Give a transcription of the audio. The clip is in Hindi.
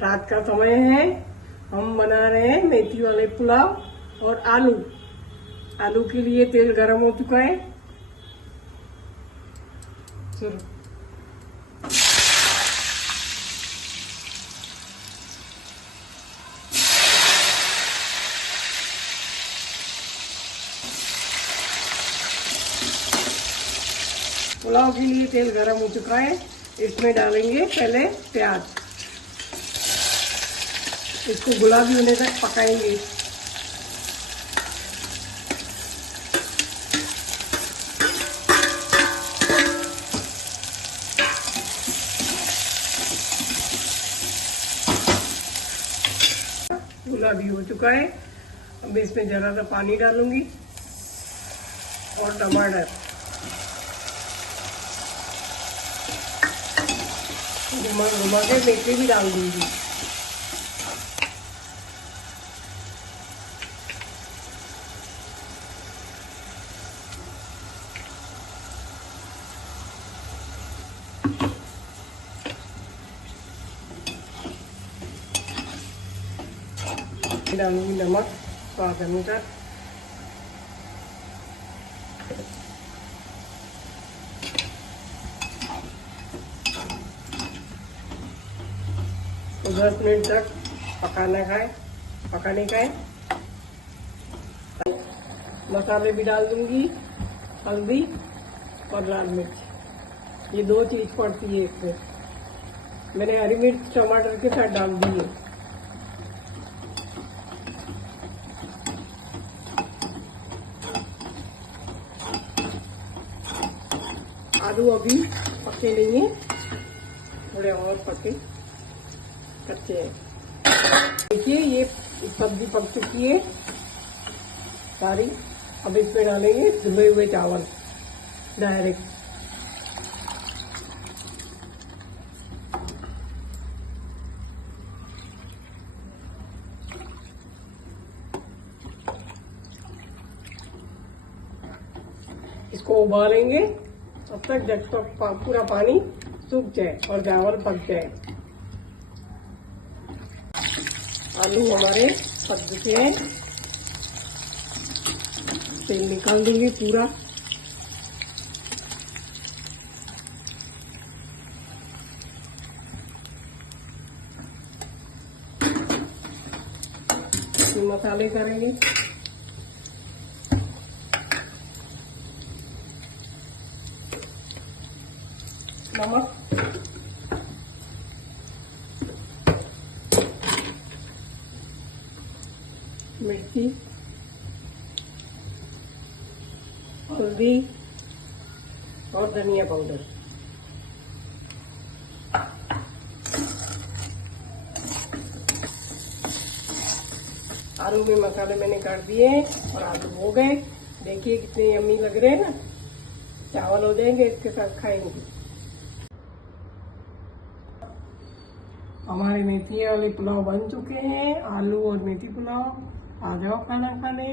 रात का समय है। हम बना रहे हैं मेथी वाले पुलाव और आलू। आलू के लिए तेल गरम हो चुका है। चलो पुलाव के लिए तेल गरम हो चुका है। इसमें डालेंगे पहले प्याज। इसको गुलाबी होने तक पकाएंगे। गुलाबी हो चुका है। अब इसमें जरा सा पानी डालूंगी और टमाटर। घुमा के मेथी भी डाल दूंगी। डालूंगी नमक स्वाद अनुसार। तो 10 मिनट तक पकाने का है। मसाले भी डाल दूंगी, हल्दी और लाल मिर्च। ये 2 चीज पड़ती है इसमें। मैंने हरी मिर्च टमाटर के साथ डाल दी है। आलू अभी पके नहीं है, थोड़े और पके कच्चे हैं। देखिए ये सब्जी पक चुकी है सारी। अब इसमें डालेंगे धुले हुए चावल डायरेक्ट। इसको उबालेंगे तब तक जब तक पूरा पानी सूख जाए और चावल पक जाए। आलू हमारे पक चुके हैं। तेल निकाल देंगे पूरा। मसाले करेंगे। नमक, मिर्ची, हल्दी और धनिया पाउडर। आलू में मसाले मैंने कर दिए और आलू हो गए। देखिए कितने यम्मी लग रहे हैं ना। चावल हो जाएंगे, इसके साथ खाएंगे। हमारे मेथी वाले पुलाव बन चुके हैं। आलू और मेथी पुलाव। आ जाओ खाना खाने।